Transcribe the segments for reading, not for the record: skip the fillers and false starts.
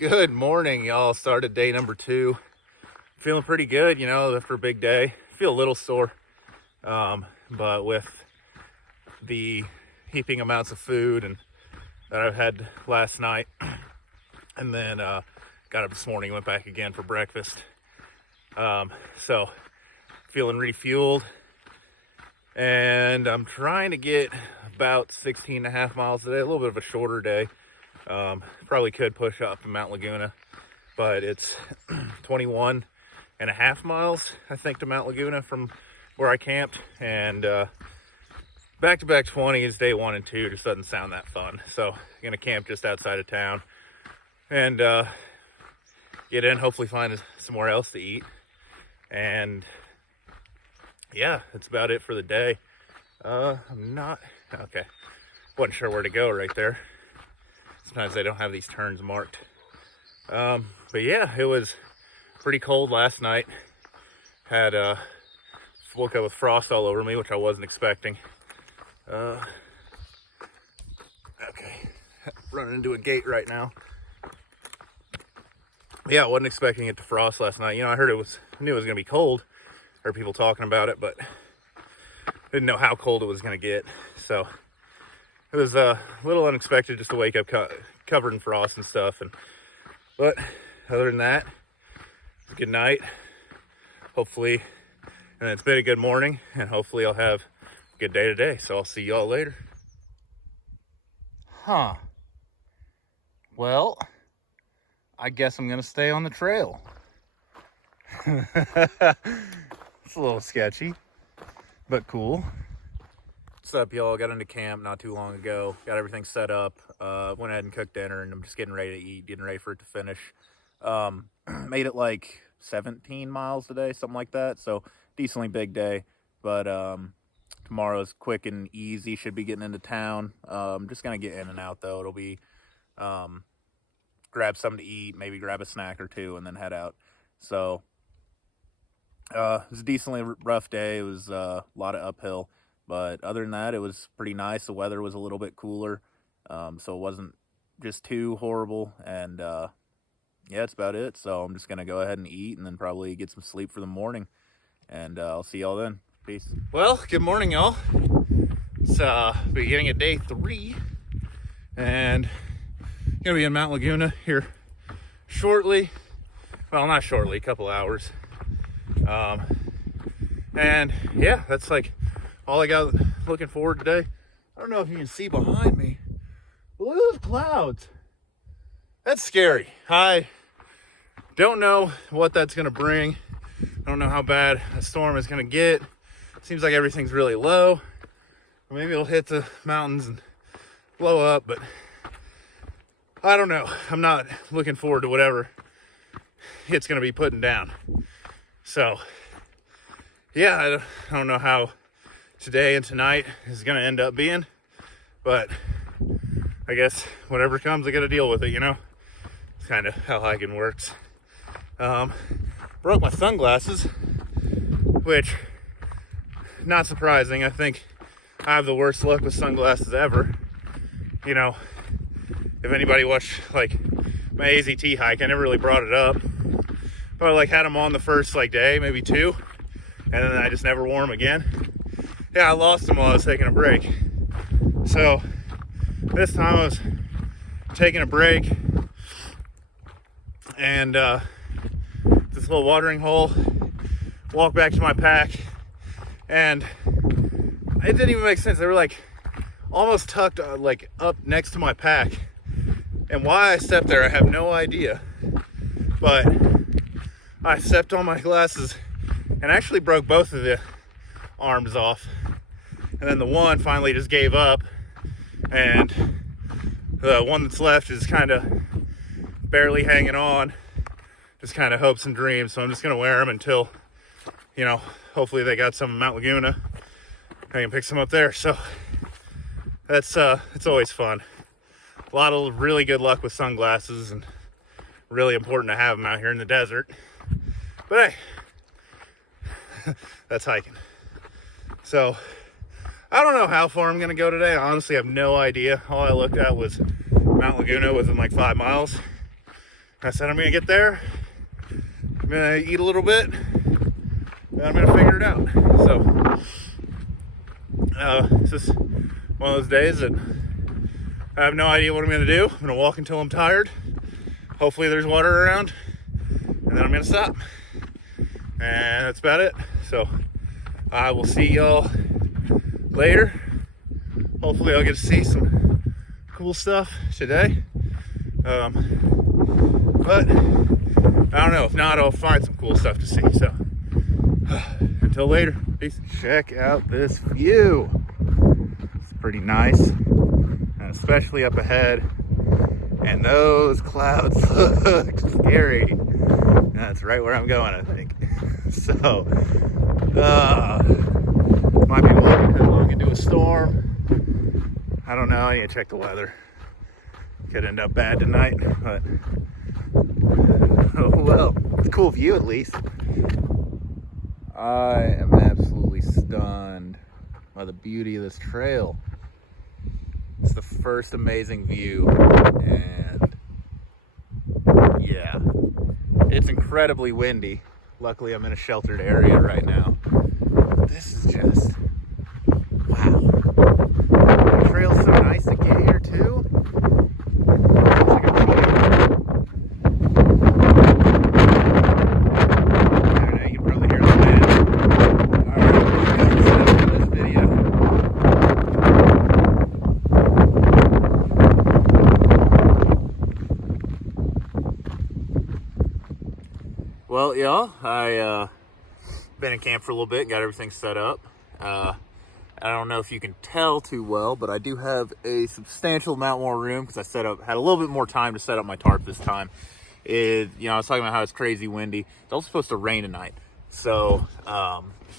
Good morning, y'all. Started day number 2. Feeling pretty good, you know, after a big day. Feel a little sore, but with the heaping amounts of food and that I've had last night, and then got up this morning, went back again for breakfast. So feeling refueled, and I'm trying to get about 16 and a half miles a day, a little bit of a shorter day. Probably could push up to Mount Laguna, but it's 21 and a half miles, I think, to Mount Laguna from where I camped, and back-to-back 20 is day 1 and 2. Just doesn't sound that fun. So I'm gonna camp just outside of town and get in, hopefully find somewhere else to eat, and yeah, that's about it for the day. Wasn't sure where to go right there. Sometimes they don't have these turns marked. But yeah, it was pretty cold last night. Had woke up with frost all over me, which I wasn't expecting. Okay, running into a gate right now. Yeah, I wasn't expecting it to frost last night. You know, I knew it was gonna be cold. Heard people talking about it, but didn't know how cold it was gonna get. So it was a little unexpected just to wake up covered in frost and stuff. But other than that, it's a good night. Hopefully, and it's been a good morning, and hopefully I'll have a good day today. So I'll see y'all later. Well, I guess I'm gonna stay on the trail. It's a little sketchy, but cool. What's up, y'all? Got into camp not too long ago. Got everything set up. Went ahead and cooked dinner, and I'm just getting ready to eat, getting ready for it to finish. Made it like 17 miles today, something like that. So decently big day, but tomorrow's quick and easy. Should be getting into town. Just gonna get in and out though. It'll be grab something to eat, maybe grab a snack or two, and then head out. So it was a decently rough day. It was a lot of uphill. But other than that, it was pretty nice. The weather was a little bit cooler, so it wasn't just too horrible. And yeah, that's about it. So I'm just going to go ahead and eat and then probably get some sleep for the morning. And I'll see y'all then. Peace. Well, good morning, y'all. It's beginning of day 3. And going to be in Mount Laguna here shortly. Well, not shortly, a couple hours. And yeah, that's like all I got looking forward today. I don't know if you can see behind me, but look at those clouds. That's scary. I don't know what that's gonna bring. I don't know how bad a storm is gonna get. Seems like everything's really low. Maybe it'll hit the mountains and blow up, but I don't know. I'm not looking forward to whatever it's gonna be putting down. So yeah, I don't know how today and tonight is going to end up being, but I guess whatever comes, I got to deal with it, you know. It's kind of how hiking works. Broke my sunglasses, which, not surprising. I think I have the worst luck with sunglasses ever. You know, if anybody watched like my AZT hike, I never really brought it up, but I like had them on the first like day, maybe 2, and then I just never wore them again. Yeah, I lost them while I was taking a break. So this time I was taking a break, and this little watering hole, walked back to my pack, and it didn't even make sense. They were like almost tucked like up next to my pack, and why I stepped there I have no idea, but I stepped on my glasses and actually broke both of the arms off, and then the one finally just gave up, and the one that's left is kind of barely hanging on, just kind of hopes and dreams. So I'm just gonna wear them until, you know, hopefully they got some in Mount Laguna, I can pick some up there. So that's it's always fun. A lot of really good luck with sunglasses, and really important to have them out here in the desert. But hey, that's hiking. So I don't know how far I'm gonna go today. I honestly have no idea. All I looked at was Mount Laguna within like 5 miles, I said I'm gonna get there, I'm gonna eat a little bit, and I'm gonna figure it out. So it's just one of those days that I have no idea what I'm gonna do. I'm gonna walk until I'm tired. Hopefully there's water around, and then I'm gonna stop. And that's about it. So I will see y'all later. Hopefully I'll get to see some cool stuff today. But I don't know. If not, I'll find some cool stuff to see. So until later, peace. Check out this view. It's pretty nice, and especially up ahead. And those clouds look scary. That's right where I'm going, I think. So, might be walking headlong into a storm. I don't know. I need to check the weather. Could end up bad tonight, but oh well. It's a cool view at least. I am absolutely stunned by the beauty of this trail. It's the first amazing view, and yeah, it's incredibly windy. Luckily, I'm in a sheltered area right now. This is just, wow. The trail's so nice to get here too. It's like a really, I don't know, you can probably hear the wind. Alright, that's it for this video. Well, y'all, I been in camp for a little bit, got everything set up. I don't know if you can tell too well, but I do have a substantial amount more room because I had a little bit more time to set up my tarp this time. I was talking about how it's crazy windy. It's also supposed to rain tonight. So,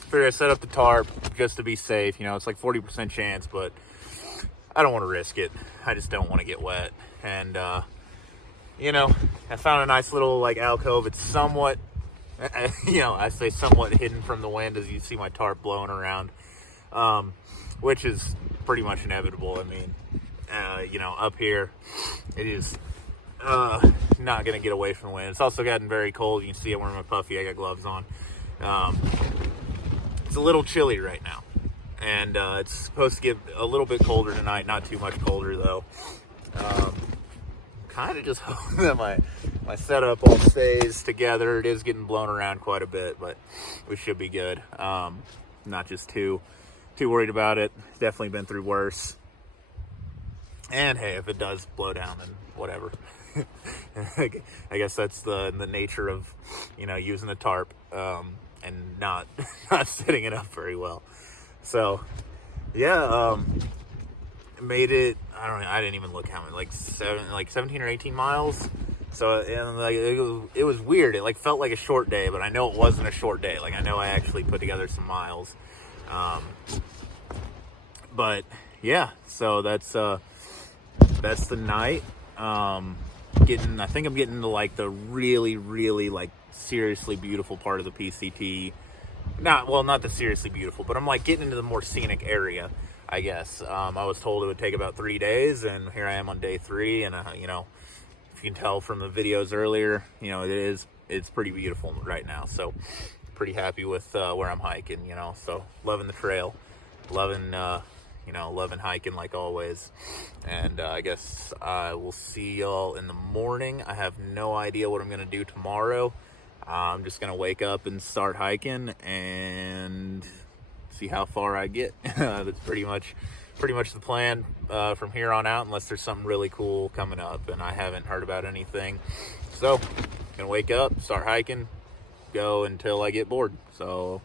figured I set up the tarp just to be safe. It's like 40% chance, but I don't want to risk it. I just don't want to get wet. And, I found a nice little like alcove. It's somewhat, I say somewhat hidden from the wind as you see my tarp blowing around, which is pretty much inevitable. I mean, up here, it is not going to get away from the wind. It's also gotten very cold. You can see I'm wearing my puffy. I got gloves on. It's a little chilly right now, and it's supposed to get a little bit colder tonight. Not too much colder though. Kind of just hoping that my setup all stays together. It is getting blown around quite a bit, but we should be good. Not just too worried about it. Definitely been through worse. And hey, if it does blow down, then whatever. I guess that's the nature of using the tarp and not setting it up very well. So yeah, made it. I didn't even look how many, like 17 or 18 miles. So, and like it was weird. It like felt like a short day, but I know it wasn't a short day. Like I know I actually put together some miles. But yeah, so that's the night. I think I'm getting to like the really, really like seriously beautiful part of the PCT. Not the seriously beautiful, but I'm like getting into the more scenic area, I guess. I was told it would take about 3 days, and here I am on day 3. And if you can tell from the videos earlier, it's pretty beautiful right now. So pretty happy with where I'm hiking. So loving the trail, loving hiking like always. And I guess I will see y'all in the morning. I have no idea what I'm gonna do tomorrow. I'm just gonna wake up and start hiking and see how far I get. That's pretty much the plan from here on out, unless there's something really cool coming up and I haven't heard about anything. So gonna wake up, start hiking, go until I get bored. So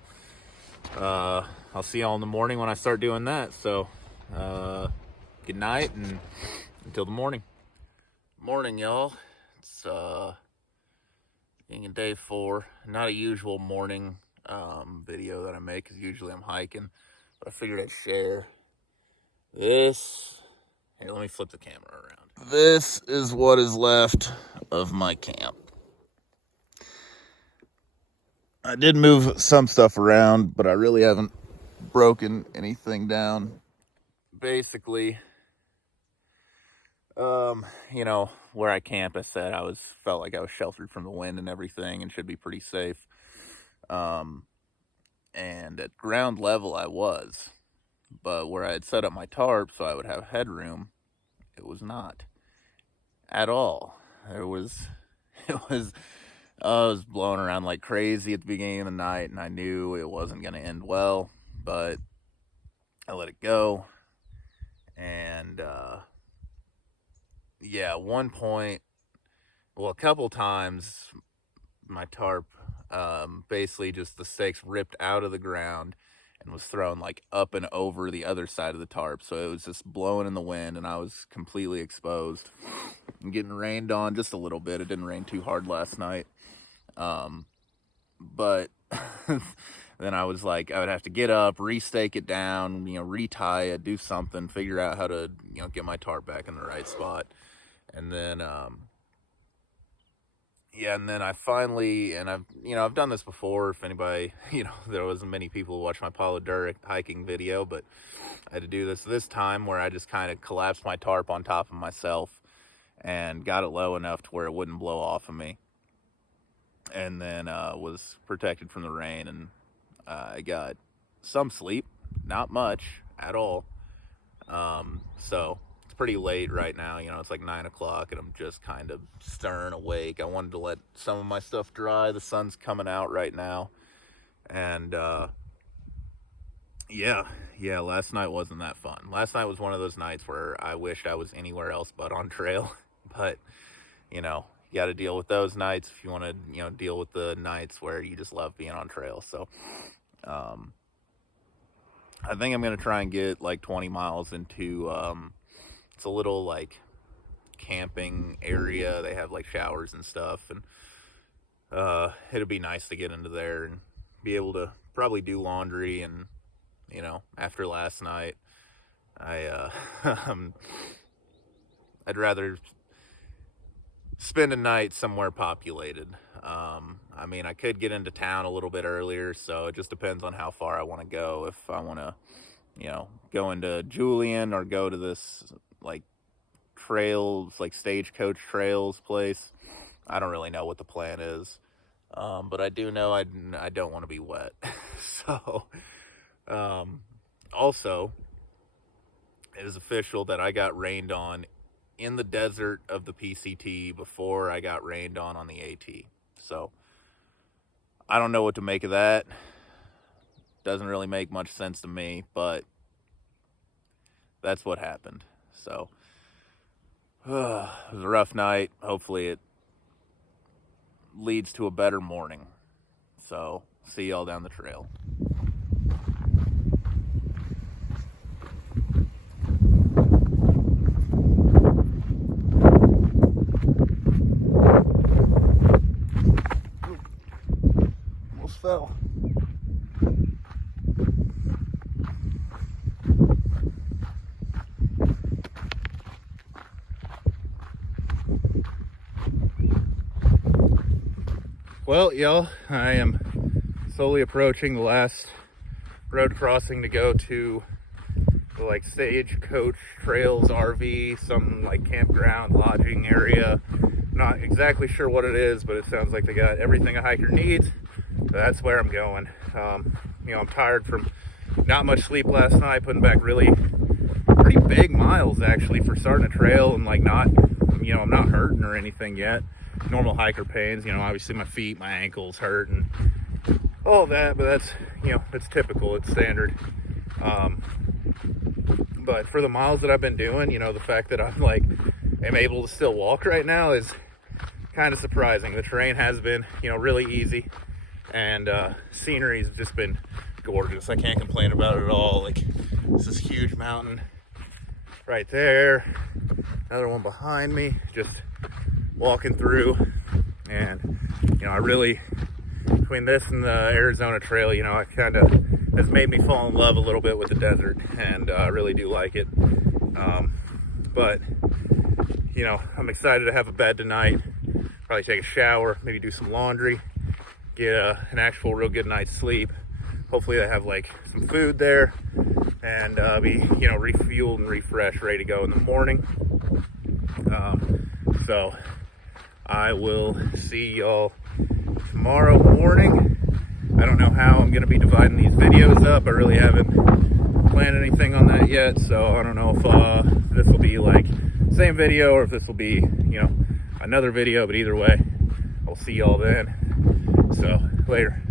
I'll see y'all in the morning when I start doing that. So good night, and until the morning. Morning, y'all. It's being day 4. Not a usual morning video that I make, because usually I'm hiking, but I figured I'd share this. Here, let me flip the camera around. This is what is left of my camp. I did move some stuff around, but I really haven't broken anything down. Basically, where I camped, I said I felt like I was sheltered from the wind and everything and should be pretty safe. And at ground level I was, but where I had set up my tarp so I would have headroom, it was not at all. It was I was blowing around like crazy at the beginning of the night, and I knew it wasn't going to end well, but I let it go. And yeah, at one point, well, a couple times, my tarp, basically just the stakes ripped out of the ground and was thrown like up and over the other side of the tarp. So it was just blowing in the wind, and I was completely exposed and getting rained on just a little bit. It didn't rain too hard last night. But then I was like, I would have to get up, re-stake it down, retie it, do something, figure out how to, get my tarp back in the right spot. And then, and then I finally, and I've done this before. If anybody, there wasn't many people who watched my Thru-Hiking video, but I had to do this time where I just kind of collapsed my tarp on top of myself and got it low enough to where it wouldn't blow off of me. And then was protected from the rain, and I got some sleep, not much at all. So it's pretty late right now, it's like 9 o'clock, and I'm just kind of stirring awake. I wanted to let some of my stuff dry. The sun's coming out right now, and yeah, last night wasn't that fun. Last night was one of those nights where I wished I was anywhere else but on trail. But you got to deal with those nights if you want to, deal with the nights where you just love being on trail. So, I think I'm going to try and get like 20 miles into, it's a little like camping area. They have like showers and stuff, and, it'll be nice to get into there and be able to probably do laundry. And, after last night, I'd rather spend a night somewhere populated. I could get into town a little bit earlier, so it just depends on how far I want to go. If I want to, go into Julian or go to this like trails, like stagecoach trails place. I don't really know what the plan is, but I do know I don't want to be wet. So, also, it is official that I got rained on in the desert of the PCT before I got rained on the AT. So I don't know what to make of that. Doesn't really make much sense to me, but that's what happened. So it was a rough night. Hopefully it leads to a better morning. So see y'all down the trail. Fell. Well, y'all, I am slowly approaching the last road crossing to go to the like stagecoach trails RV, some like campground lodging area. Not exactly sure what it is, but it sounds like they got everything a hiker needs. That's where I'm going. I'm tired from not much sleep last night, putting back really pretty big miles actually for starting a trail, and like not, I'm not hurting or anything yet. Normal hiker pains, obviously my feet, my ankles hurt and all that, but that's, it's typical, it's standard. But for the miles that I've been doing, the fact that I'm like, am able to still walk right now is kind of surprising. The terrain has been, really easy. And scenery's just been gorgeous. I can't complain about it at all. Like, this is a huge mountain right there, another one behind me, just walking through. And I really, between this and the Arizona trail, I kind of has made me fall in love a little bit with the desert, and I really do like it. But I'm excited to have a bed tonight, probably take a shower, maybe do some laundry, get an actual real good night's sleep. Hopefully I have like some food there, and be refueled and refreshed, ready to go in the morning. So I will see y'all tomorrow morning. I don't know how I'm gonna be dividing these videos up. I really haven't planned anything on that yet, so I don't know if this will be like same video or if this will be, you know, another video, but either way, I'll see y'all then. So later.